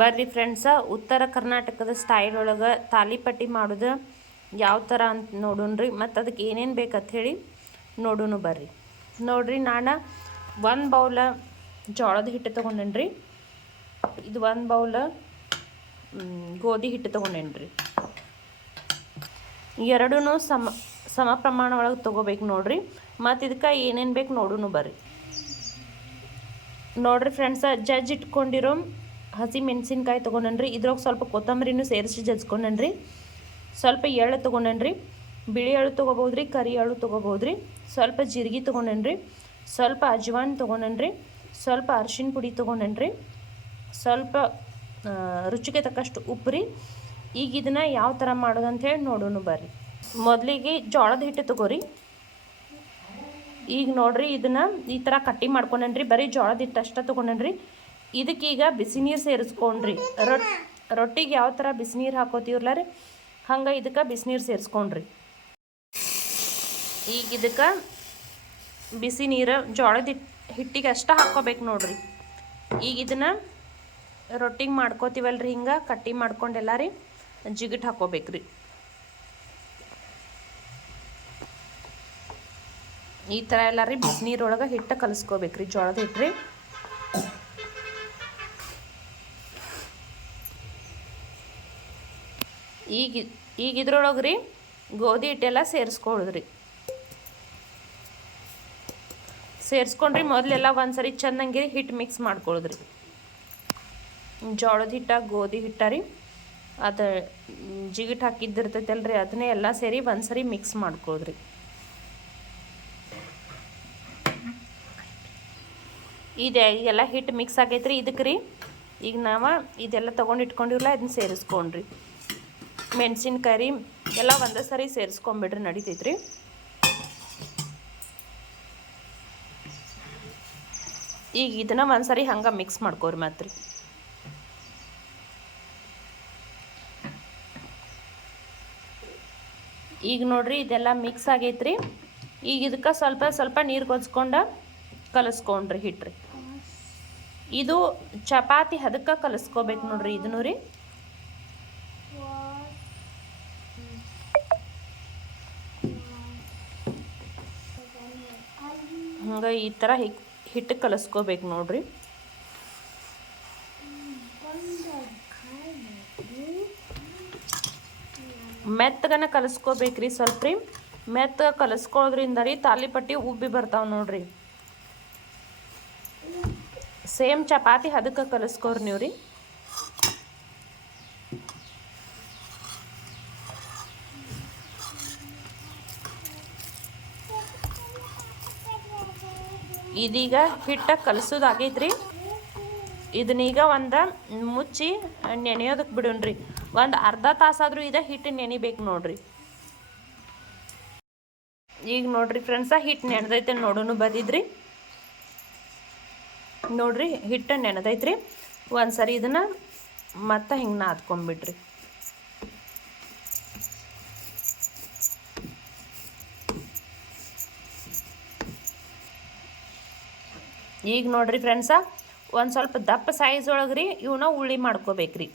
ಬರ್ರಿ ಫ್ರೆಂಡ್ಸ, ಉತ್ತರ ಕರ್ನಾಟಕದ ಸ್ಟೈಲ್ ಒಳಗೆ ತಾಲಿಪಟ್ಟಿ ಮಾಡೋದು ಯಾವ ಥರ ಅಂತ ನೋಡೋಣ್ರಿ. ಮತ್ತು ಅದಕ್ಕೆ ಏನೇನು ಬೇಕಂತ ಹೇಳಿ ನೋಡೋಣ ಬರ್ರಿ. ನೋಡ್ರಿ, ನಾನು 1 ಬೌಲ ಜೋಳದ ಹಿಟ್ಟು ತೊಗೊಂಡೇನ್ರಿ. ಇದು 1 ಬೌಲ ಗೋಧಿ ಹಿಟ್ಟು ತೊಗೊಂಡೇನ್ರಿ. ಎರಡೂ ಸಮ ಪ್ರಮಾಣ ಒಳಗೆ ತೊಗೋಬೇಕು ನೋಡ್ರಿ. ಮತ್ತು ಇದಕ್ಕೆ ಏನೇನು ಬೇಕು ನೋಡೋಣ ಬರ್ರಿ. ನೋಡ್ರಿ ಫ್ರೆಂಡ್ಸ, ಜಜ್ಜಿ ಇಟ್ಕೊಂಡಿರೋ ಹಸಿ ಮೆಣಸಿನ್ಕಾಯಿ ತೊಗೊಂಡೇನ್ರಿ. ಇದ್ರೊಳಗೆ ಸ್ವಲ್ಪ ಕೊತ್ತಂಬರಿನೂ ಸೇರಿಸಿ ಜಜ್ಕೊಂಡೇನ್ರಿ. ಸ್ವಲ್ಪ ಎಳ್ಳು ತೊಗೊಂಡೇನ್ರಿ. ಬಿಳಿ ಎಳ್ಳು ತೊಗೋಬೋದ್ರಿ, ಕರಿ ಎಳ್ಳು ತೊಗೋಬೋದ್ರಿ. ಸ್ವಲ್ಪ ಜೀರಿಗೆ ತೊಗೊಂಡೇನ್ರಿ. ಸ್ವಲ್ಪ ಅಜ್ವಾನ್ ತೊಗೊಂಡೇನ್ರಿ. ಸ್ವಲ್ಪ ಅರಿಶಿನ ಪುಡಿ ತೊಗೊಂಡೇನ್ರಿ. ಸ್ವಲ್ಪ ರುಚಿಗೆ ತಕ್ಕಷ್ಟು ಉಪ್ಪು ರೀ. ಈಗ ಇದನ್ನು ಯಾವ ಥರ ಮಾಡೋದು ಅಂಥೇಳಿ ನೋಡೋಣ ಬರ್ರಿ. ಮೊದಲಿಗೆ ಜೋಳದ ಹಿಟ್ಟು ತೊಗೋರಿ. ಈಗ ನೋಡ್ರಿ, ಇದನ್ನು ಈ ಥರ ಕಟ್ಟಿ ಮಾಡ್ಕೊಂಡೇನ್ರಿ. ಬರೀ ಜೋಳದ ಹಿಟ್ಟು ಅಷ್ಟೇ ತೊಗೊಂಡೇನ್ರಿ. ಇದಕ್ಕೀಗ ಬಿಸಿ ನೀರು ಸೇರಿಸ್ಕೊಂಡ್ರಿ. ರೊಟ್ಟಿಗೆ ಯಾವ ಥರ ಬಿಸಿ ನೀರು ಹಾಕೋತೀವ್ರಲ್ಲ ರೀ, ಹಂಗೆ ಇದಕ್ಕೆ ಬಿಸಿನೀರು ಸೇರಿಸ್ಕೊಂಡ್ರಿ. ಈಗ ಇದಕ್ಕೆ ಬಿಸಿ ನೀರು ಜೋಳದ ಹಿಟ್ಟಿಗೆ ಅಷ್ಟೇ ಹಾಕ್ಕೋಬೇಕು ನೋಡ್ರಿ. ಈಗ ಇದನ್ನು ರೊಟ್ಟಿಗೆ ಮಾಡ್ಕೋತೀವಲ್ರಿ, ಹಿಂಗೆ ಕಟ್ಟಿ ಮಾಡ್ಕೊಂಡೆಲ್ಲ ರೀ ಜಿಗಿಟ್ ಹಾಕ್ಕೋಬೇಕ್ರಿ. ಈ ಥರ ಎಲ್ಲ ರೀ ಬಿಸಿನೀರೊಳಗೆ ಹಿಟ್ಟು ಕಲಿಸ್ಕೋಬೇಕ್ರಿ, ಜೋಳದ ಹಿಟ್ಟು ರೀ. ಈಗ ಇದ್ರೊಳಗೆ ರೀ ಗೋಧಿ ಹಿಟ್ಟೆಲ್ಲ ಸೇರಿಸ್ಕೊಳ್ಳೋದ್ರಿ. ಸೇರಿಸ್ಕೊಂಡ್ರಿ ಮೊದಲೆಲ್ಲ ಒಂದ್ಸರಿ ಚೆನ್ನಾಗಿ ಹಿಟ್ಟು ಮಿಕ್ಸ್ ಮಾಡ್ಕೊಳ್ಳೋದ್ರಿ. ಜೋಳದ ಹಿಟ್ಟ ಗೋಧಿ ಹಿಟ್ಟ ರೀ, ಅದು ಜಿಗಿಟ್ ಹಾಕಿದ್ದಿರ್ತೈತಲ್ರಿ, ಅದನ್ನೇ ಎಲ್ಲ ಸೇರಿ ಒಂದ್ಸರಿ ಮಿಕ್ಸ್ ಮಾಡ್ಕೊಳ್ಳೋದ್ರಿ. ಇದೆಲ್ಲ ಹಿಟ್ಟು ಮಿಕ್ಸ್ ಆಗೈತ್ರಿ. ಇದಕ್ಕೆ ರೀ ಈಗ ನಾವು ಇದೆಲ್ಲ ತೊಗೊಂಡು ಇಟ್ಕೊಂಡಿರಲ್ಲ, ಇದನ್ನ ಸೇರಿಸ್ಕೊಂಡ್ರಿ. ಮೆಣಸಿನ್ಕಾಯಿ ರೀ ಎಲ್ಲ ಒಂದೇ ಸರಿ ಸೇರಿಸ್ಕೊಂಬಿಡ್ರಿ, ನಡಿತೈತ್ರಿ. ಈಗ ಇದನ್ನು ಒಂದ್ಸರಿ ಹಂಗೆ ಮಿಕ್ಸ್ ಮಾಡ್ಕೋರಿ ಮತ್ತೆ ರೀ. ಈಗ ನೋಡ್ರಿ, ಇದೆಲ್ಲ ಮಿಕ್ಸ್ ಆಗೈತ್ರಿ. ಈಗ ಇದಕ್ಕೆ ಸ್ವಲ್ಪ ಸ್ವಲ್ಪ ನೀರು ಕೊಚ್ಕೊಂಡು ಕಲಿಸ್ಕೊಂಡ್ರಿ ಹಿಟ್ರಿ. ಇದು ಚಪಾತಿ ಅದಕ್ಕೆ ಕಲಿಸ್ಕೋಬೇಕು ನೋಡ್ರಿ. ಇದನ್ನು ರೀ ಹಂಗೆ ಈ ಥರ ಹಿಟ್ಟು ಕಲಿಸ್ಕೋಬೇಕು ನೋಡ್ರಿ. ಮೆತ್ತಗನ ಕಲಿಸ್ಕೋಬೇಕ್ರಿ. ಸ್ವಲ್ಪ ರೀ ಮೆತ್ತಗೆ ಕಲಿಸ್ಕೊಳ್ಳೋದ್ರಿಂದ ರೀ ತಾಲಿಪಟ್ಟಿ ಉಬ್ಬಿ ಬರ್ತಾವೆ ನೋಡ್ರಿ. ಸೇಮ್ ಚಪಾತಿ ಅದಕ್ಕೆ ಕಲಿಸ್ಕೋರಿ ನೀವು ರೀ. ಇದೀಗ ಹಿಟ್ಟ ಕಲಿಸೋದಾಗೈತ್ರಿ. ಇದನ್ನೀಗ ಒಂದು ಮುಚ್ಚಿ ನೆನೆಯೋದಕ್ಕೆ ಬಿಡೋಣ್ರಿ. ಒಂದು ಅರ್ಧ ತಾಸಾದರೂ ಇದು ಹಿಟ್ಟು ನೆನಿಬೇಕು ನೋಡ್ರಿ. ಈಗ ನೋಡ್ರಿ ಫ್ರೆಂಡ್ಸ, ಹಿಟ್ಟು ನೆನೆದೈತೆ ನೋಡೋಣ ಬದಿದ್ರಿ. ನೋಡ್ರಿ, ಹಿಟ್ಟು ನೆನೆದೈತ್ರಿ. ಒಂದ್ಸರಿ ಇದನ್ನು ಮತ್ತೆ ಹಿಂಗೆ ನಾದ್ಕೊಂಬಿಡ್ರಿ. ಈಗ ನೋಡ್ರಿ ಫ್ರೆಂಡ್ಸ, ಒಂದು ಸ್ವಲ್ಪ ದಪ್ಪ ಸೈಜ್ ಒಳಗೆ ರೀ ಇವನ್ನ ಉಳ್ಳಿ ಮಾಡ್ಕೋಬೇಕ್ರಿ.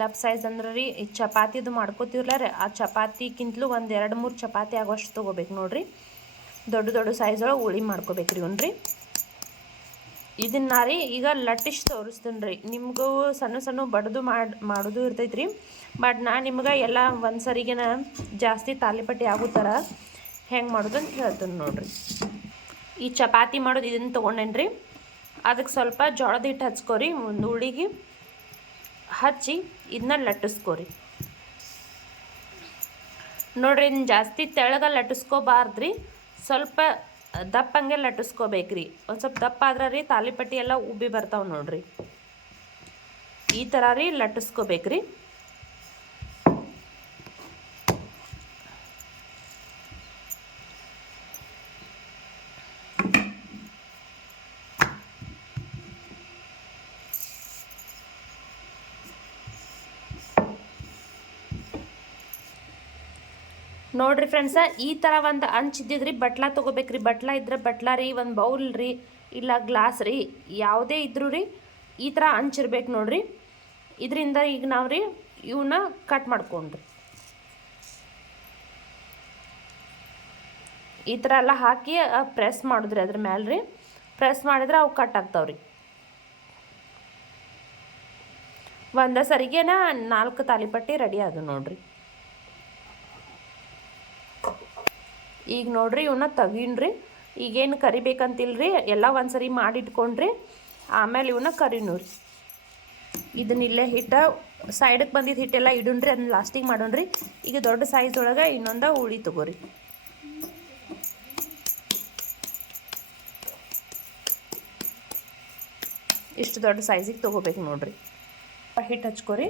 ದಪ್ಪ ಸೈಜ್ ಅಂದ್ರೆ ರೀ ಈ ಚಪಾತಿದು ಮಾಡ್ಕೋತೀವಲ್ಲ ರೀ, ಆ ಚಪಾತಿಗಿಂತಲೂ ಒಂದು 2-3 ಚಪಾತಿ ಆಗೋಷ್ಟು ತೊಗೋಬೇಕು ನೋಡ್ರಿ. ದೊಡ್ಡ ದೊಡ್ಡ ಸೈಜ್ ಒಳಗೆ ಉಳ್ಳಿ ಮಾಡ್ಕೋಬೇಕ್ರಿ ಇವ್ರಿ. ಇದನ್ನ ರೀ ಈಗ ಲಟ್ಟಿಸಿ ತೋರಿಸ್ತೀನಿ ರೀ. ನಿಮಗೂ ಸಣ್ಣ ಸಣ್ಣ ಬಡ್ದು ಮಾಡೋದು ಇರ್ತೈತ್ರಿ. ಬಟ್ ನಾನು ನಿಮ್ಗೆ ಎಲ್ಲ ಒಂದು ಸರಿಗೆನ ಜಾಸ್ತಿ ತಾಲಿಪಟ್ಟಿ ಆಗೋ ಥರ ಹೆಂಗೆ ಮಾಡೋದು ಅಂತ ಹೇಳ್ತೀನಿ ನೋಡ್ರಿ. ಈ ಚಪಾತಿ ಮಾಡೋದು ಇದನ್ನು ತೊಗೊಂಡೇನ್ರಿ. ಅದಕ್ಕೆ ಸ್ವಲ್ಪ ಜೋಳದ ಹಿಟ್ಟು ಹಚ್ಕೋರಿ. ಒಂದು ಉಳ್ಳಿಗೆ ಹಚ್ಚಿ ಇದನ್ನ ಲಟ್ಟಿಸ್ಕೋರಿ ನೋಡ್ರಿ. ಇದನ್ನ ಜಾಸ್ತಿ ತೆಳಗೆ ಲಟ್ಟಿಸ್ಕೋಬಾರ್ದ್ರಿ, ಸ್ವಲ್ಪ ದಪ್ಪಂಗೆ ಲಟ್ಟಿಸ್ಕೋಬೇಕ್ರಿ. ಒಂದು ಸ್ವಲ್ಪ ದಪ್ಪ ಆದ್ರೆ ರೀ ತಾಲಿಪಟ್ಟಿ ಎಲ್ಲ ಉಬ್ಬಿ ಬರ್ತಾವೆ ನೋಡ್ರಿ. ಈ ಥರ ರೀ ಲಟ್ಟಿಸ್ಕೋಬೇಕ್ರಿ. ನೋಡ್ರಿ ಫ್ರೆಂಡ್ಸ, ಈ ಥರ ಒಂದು ಹಂಚಿದ್ದಿದ್ರಿ ಬಟ್ಲ ತೊಗೋಬೇಕ್ರಿ. ಬಟ್ಲ ಇದ್ರೆ ಬಟ್ಲ ರೀ, ಒಂದು ಬೌಲ್ ರೀ, ಇಲ್ಲ ಗ್ಲಾಸ್ ರೀ, ಯಾವುದೇ ಇದ್ರೂ ರೀ ಈ ಥರ ಹಂಚಿರ್ಬೇಕು ನೋಡ್ರಿ. ಇದರಿಂದ ಈಗ ನಾವು ರೀ ಇವನ್ನ ಕಟ್ ಮಾಡ್ಕೊಂಡ್ರಿ ಈ ಥರ ಎಲ್ಲ ಹಾಕಿ ಪ್ರೆಸ್ ಮಾಡಿದ್ರಿ ಅದ್ರ ಮೇಲೆ ರೀ ಪ್ರೆಸ್ ಮಾಡಿದ್ರೆ ಅವು ಕಟ್ ಆಗ್ತಾವ್ರಿ ಒಂದೇ ಸರಿಗೆನ 4 ತಾಲಿಪಟ್ಟಿ ರೆಡಿ ಅದು ನೋಡ್ರಿ ಈಗ ನೋಡ್ರಿ ಇವನ್ನ ತೆಗೀನ್ರಿ ಈಗೇನು ಕರಿಬೇಕಂತಿಲ್ರಿ ಎಲ್ಲ ಒಂದ್ಸರಿ ಮಾಡಿಟ್ಕೊಂಡ್ರಿ ಆಮೇಲೆ ಇವನ್ನ ಕರಿನೂರಿ ಇದನ್ನ ಇಲ್ಲೇ ಹಿಟ್ಟು ಸೈಡಕ್ಕೆ ಬಂದಿದ್ದು ಹಿಟ್ಟೆಲ್ಲ ಇಡುನ್ರಿ ಅದನ್ನ ಲಾಸ್ಟಿಗೆ ಮಾಡೋಣ್ರಿ ಈಗ ದೊಡ್ಡ ಸೈಜ್ ಒಳಗೆ ಇನ್ನೊಂದು ಉಳಿ ತಗೋರಿ ಇಷ್ಟು ದೊಡ್ಡ ಸೈಜಿಗೆ ತೊಗೋಬೇಕು ನೋಡ್ರಿ ಹಿಟ್ಟು ಹಚ್ಕೋರಿ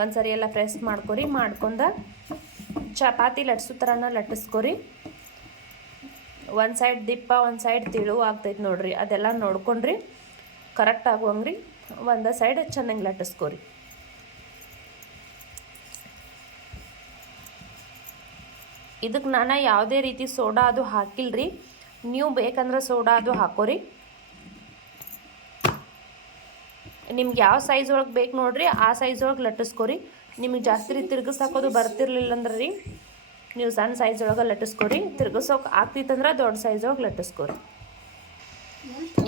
ಒಂದ್ಸರಿ ಎಲ್ಲ ಪ್ರೆಸ್ ಮಾಡ್ಕೊರಿ ಮಾಡ್ಕೊಂಡ ಚಪಾತಿ ಲಟ್ಸೋ ಥರನ ಲಟ್ಟಿಸ್ಕೊರಿ ಒಂದು ಸೈಡ್ ದಿಪ್ಪ ಒಂದು ಸೈಡ್ ತಿಳು ಆಗ್ತೈತೆ ನೋಡ್ರಿ ಅದೆಲ್ಲ ನೋಡ್ಕೊಂಡ್ರಿ ಕರೆಕ್ಟ್ ಆಗುವಂಗ್ರಿ ಒಂದೇ ಸೈಡ್ ಚೆನ್ನಾಗಿ ಲಟ್ಟಿಸ್ಕೊರಿ ಇದಕ್ಕೆ ನಾನು ಯಾವುದೇ ರೀತಿ ಸೋಡಾ ಅದು ಹಾಕಿಲ್ರಿ ನೀವು ಬೇಕಂದ್ರೆ ಸೋಡಾ ಅದು ಹಾಕೋರಿ ನಿಮ್ಗೆ ಯಾವ ಸೈಜ್ ಒಳಗೆ ಬೇಕು ನೋಡ್ರಿ ಆ ಸೈಜ್ ಒಳಗೆ ಲಟ್ಟಿಸ್ಕೊರಿ ನಿಮಗೆ ಜಾಸ್ತಿ ರೀತಿ ತಿರ್ಗಿಸಾಕೋದು ಬರ್ತಿರ್ಲಿಲ್ಲ ಅಂದ್ರೆ ರೀ ನೀವು ಸಣ್ಣ ಸೈಜ್ ಒಳಗೆ ಲಟ್ಟಿಸ್ಕೊರಿ ತಿರ್ಗಿಸೋಕೆ ಆಗ್ತಿತ್ತಂದ್ರೆ ದೊಡ್ಡ ಸೈಜ್ ಒಳಗೆ ಲಟ್ಟಿಸ್ಕೊರಿ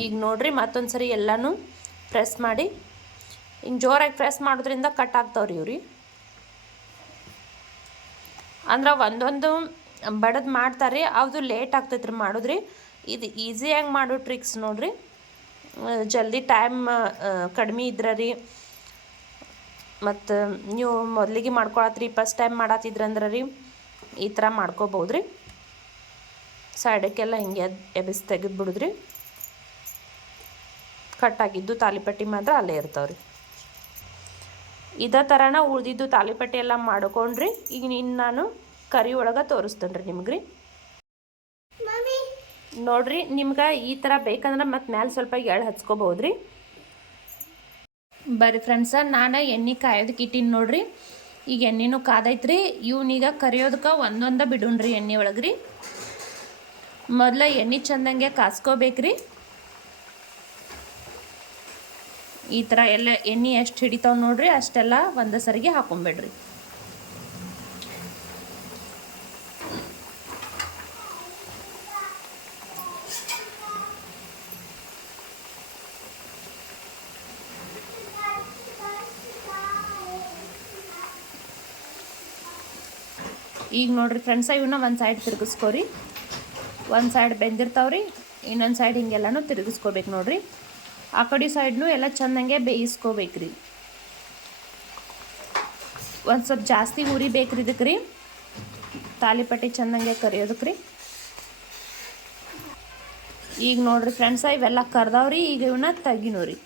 ಈಗ ನೋಡ್ರಿ ಮತ್ತೊಂದು ಸರಿ ಎಲ್ಲನೂ ಪ್ರೆಸ್ ಮಾಡಿ ಹಿಂಗೆ ಜೋರಾಗಿ ಪ್ರೆಸ್ ಮಾಡೋದ್ರಿಂದ ಕಟ್ ಆಗ್ತಾವ್ರಿ ಇವ್ರಿ ಅಂದ್ರೆ ಒಂದೊಂದು ಬಡದು ಮಾಡ್ತಾರೆ ಅದು ಲೇಟ್ ಆಗ್ತೈತೆ ರೀ ಮಾಡೋದ್ರಿ ಇದು ಈಸಿಯಾಗಿ ಮಾಡೋ ಟ್ರಿಕ್ಸ್ ನೋಡ್ರಿ ಜಲ್ದಿ ಟೈಮ್ ಕಡಿಮೆ ಇದ್ರೆ ರೀ ಮತ್ತು ನೀವು ಮೊದಲಿಗೆ ಮಾಡ್ಕೊಳತ್ರಿ ಫಸ್ಟ್ ಟೈಮ್ ಮಾಡತ್ತಿದ್ರಂದ್ರೆ ರೀ ಈ ಥರ ಮಾಡ್ಕೋಬೋದ್ರಿ ಸೈಡಕ್ಕೆಲ್ಲ ಹಿಂಗೆ ಎಬಿಸಿ ತೆಗೆದು ಬಿಡುದ್ರಿ ಕಟ್ಟಾಗಿದ್ದು ತಾಲಿಪಟ್ಟಿ ಮಾತ್ರ ಅಲ್ಲೇ ಇರ್ತಾವ್ರಿ ಇದೇ ಥರನ ಉಳಿದಿದ್ದು ತಾಲಿಪಟ್ಟಿ ಎಲ್ಲ ಮಾಡ್ಕೊಂಡ್ರಿ ಈಗ ನಾನು ಕರಿ ಒಳಗೆ ತೋರಿಸ್ತೇನೆ ರೀ ನಿಮ್ಗೆ ರೀ ನೋಡ್ರಿ ನಿಮ್ಗೆ ಈ ಥರ ಬೇಕಂದ್ರೆ ಮತ್ತು ಮೇಲೆ ಸ್ವಲ್ಪ ಎಳ್ಳು ಹಚ್ಕೋಬೋದ್ರಿ ಬರ್ರಿ ಫ್ರೆಂಡ್ಸ ನಾನು ಎಣ್ಣೆ ಕಾಯೋದಕ್ಕೆ ಇಟ್ಟಿನಿ ನೋಡ್ರಿ ಈಗ ಎಣ್ಣೆನೂ ಕಾದೈತ್ರಿ ಇವ್ನೀಗ ಕರಿಯೋದಕ್ಕೆ ಒಂದೊಂದು ಬಿಡುನ್ರಿ ಎಣ್ಣೆ ಒಳಗೆ ರೀ ಮೊದಲ ಎಣ್ಣೆ ಚಂದಂಗೆ ಕಾಸ್ಕೋಬೇಕ್ರಿ ಈ ಥರ ಎಲ್ಲ ಎಣ್ಣೆ ಎಷ್ಟು ಹಿಡಿತಾವೆ ನೋಡ್ರಿ ಅಷ್ಟೆಲ್ಲ ಒಂದೇ ಸರಿಗೆ ಹಾಕೊಂಬಿಡ್ರಿ ಈಗ ನೋಡ್ರಿ ಫ್ರೆಂಡ್ಸ ಇವನ್ನ ಒಂದು ಸೈಡ್ ತಿರುಗಿಸ್ಕೋರಿ ಒಂದು ಸೈಡ್ ಬೆಂದಿರ್ತಾವ್ರಿ ಇನ್ನೊಂದು ಸೈಡ್ ಹಿಂಗೆಲ್ಲನೂ ತಿರುಗಿಸ್ಕೋಬೇಕು ನೋಡ್ರಿ ಆ ಕಡೆ ಸೈಡ್ನು ಎಲ್ಲ ಚೆಂದಂಗೆ ಬೇಯಿಸ್ಕೋಬೇಕ್ರಿ ಒಂದು ಸ್ವಲ್ಪ ಜಾಸ್ತಿ ಉರಿಬೇಕ್ರಿ ಇದಕ್ಕೆ ರೀ ತಾಲಿಪಟ್ಟಿ ಚೆಂದಂಗೆ ಕರಿಯೋದಕ್ಕೆ ರೀ ಈಗ ನೋಡ್ರಿ ಫ್ರೆಂಡ್ಸ ಇವೆಲ್ಲ ಕರ್ದಾವ್ರಿ ಈಗ ಇವನ್ನ ತೆಗಿನೋರಿ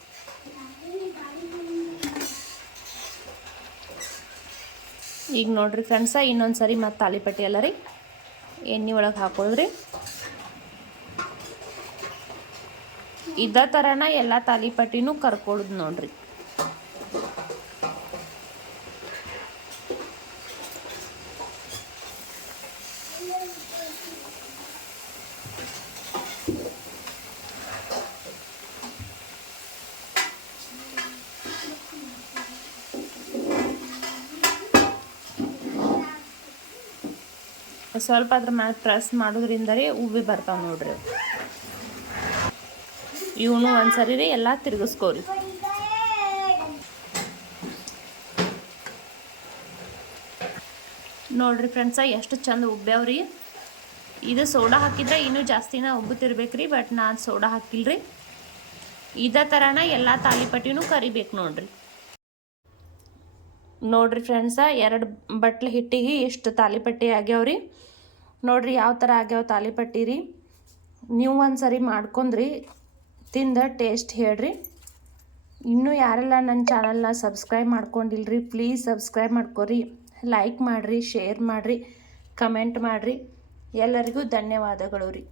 ಈಗ ನೋಡ್ರಿ ಫ್ರೆಂಡ್ಸ ಇನ್ನೊಂದು ಸರಿ ಮತ್ತು ತಾಲಿಪಟ್ಟಿ ಎಲ್ಲ ರೀ ಎಣ್ಣೆ ಒಳಗೆ ಹಾಕೋದ್ರಿ ಇದೇ ಥರನ ಎಲ್ಲ ತಾಲಿಪಟ್ಟಿನೂ ಕರ್ಕೊಳ್ಳೋದು ನೋಡ್ರಿ ಸ್ವಲ್ಪ ಅದ್ರ ಮೇಲೆ ಪ್ರೆಸ್ ಮಾಡೋದ್ರಿಂದ ರೀ ಉಬ್ಬಿ ಬರ್ತಾವೆ ನೋಡ್ರಿ ಇವನು ಒಂದ್ಸರಿ ರೀ ಎಲ್ಲ ತಿರುಗಿಸ್ಕೋರಿ ನೋಡ್ರಿ ಫ್ರೆಂಡ್ಸ ಎಷ್ಟು ಚಂದ ಉಬ್ಬ್ಯಾವ್ರಿ ಇದು ಸೋಡಾ ಹಾಕಿದ್ರೆ ಇನ್ನೂ ಜಾಸ್ತಿನ ಉಬ್ಬುತ್ತಿರ್ಬೇಕ್ರಿ ಬಟ್ ನಾನು ಸೋಡಾ ಹಾಕಿಲ್ರಿ ಇದೇ ಥರನ ಎಲ್ಲ ತಾಲಿಪಟ್ಟಿನೂ ಕರಿಬೇಕು ನೋಡ್ರಿ ನೋಡ್ರಿ ಫ್ರೆಂಡ್ಸ 2 ಬಟ್ಲು ಹಿಟ್ಟಿಗೆ ಎಷ್ಟು ತಾಲಿಪಟ್ಟಿ ಆಗ್ಯಾವ್ರಿ ನೋಡ್ರಿ ಯಾವ ಥರ ಆಗ್ಯಾವ ತಾಲಿಪಟ್ಟಿ ರೀ ನೀವು ಒಂದ್ಸರಿ ಮಾಡ್ಕೊಂಡ್ರಿ ತಿಂದ ಟೇಸ್ಟ್ ಹೇಳ್ರಿ ಇನ್ನೂ ಯಾರೆಲ್ಲ ನನ್ನ ಚಾನಲ್ನ ಸಬ್ಸ್ಕ್ರೈಬ್ ಮಾಡ್ಕೊಂಡಿಲ್ರಿ ಪ್ಲೀಸ್ ಸಬ್ಸ್ಕ್ರೈಬ್ ಮಾಡ್ಕೊರಿ ಲೈಕ್ ಮಾಡಿರಿ ಶೇರ್ ಮಾಡಿರಿ ಕಮೆಂಟ್ ಮಾಡಿರಿ ಎಲ್ಲರಿಗೂ ಧನ್ಯವಾದಗಳು ರೀ